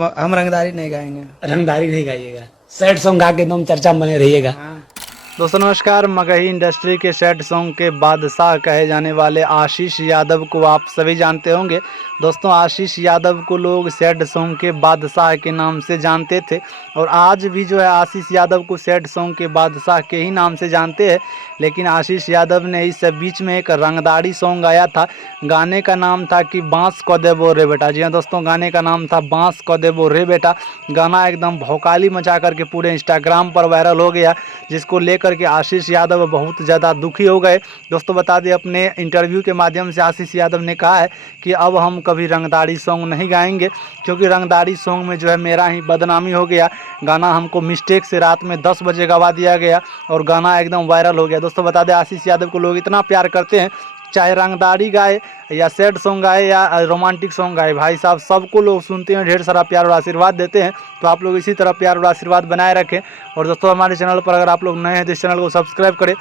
हम रंगदारी नहीं गाएंगे। रंगदारी नहीं गाइएगा, सैड सॉन्ग गा के एकदम चर्चा में बने रहिएगा। दोस्तों नमस्कार। मगही इंडस्ट्री के सैड सॉन्ग के बादशाह कहे जाने वाले आशीष यादव को आप सभी जानते होंगे। दोस्तों आशीष यादव को लोग सैड सॉन्ग के बादशाह के नाम से जानते थे और आज भी जो है आशीष यादव को सैड सॉन्ग के बादशाह के ही नाम से जानते हैं। लेकिन आशीष यादव ने इस बीच में एक रंगदारी सॉन्ग आया था। गाने का नाम था कि बांस क देबो रे बेटा। जी हाँ दोस्तों, गाने का नाम था बांस क देबो रे बेटा। गाना एकदम भौकाली मचा करके पूरे इंस्टाग्राम पर वायरल हो गया, जिसको लेकर के आशीष यादव बहुत ज़्यादा दुखी हो गए। दोस्तों बता दें, अपने इंटरव्यू के माध्यम से आशीष यादव ने कहा है कि अब हम कभी रंगदारी सॉन्ग नहीं गाएंगे, क्योंकि रंगदारी सॉन्ग में जो है मेरा ही बदनामी हो गया। गाना हमको मिस्टेक से रात में 10 बजे गवा दिया गया और गाना एकदम वायरल हो गया। दोस्तों बता दें, आशीष यादव को लोग इतना प्यार करते हैं, चाहे रंगदारी गाए या सैड सॉन्ग गाए या रोमांटिक सॉन्ग गाए, भाई साहब सबको लोग सुनते हैं, ढेर सारा प्यार और आशीर्वाद देते हैं। तो आप लोग इसी तरह प्यार और आशीर्वाद बनाए रखें। और दोस्तों हमारे चैनल पर अगर आप लोग नए हैं तो इस चैनल को सब्सक्राइब करें।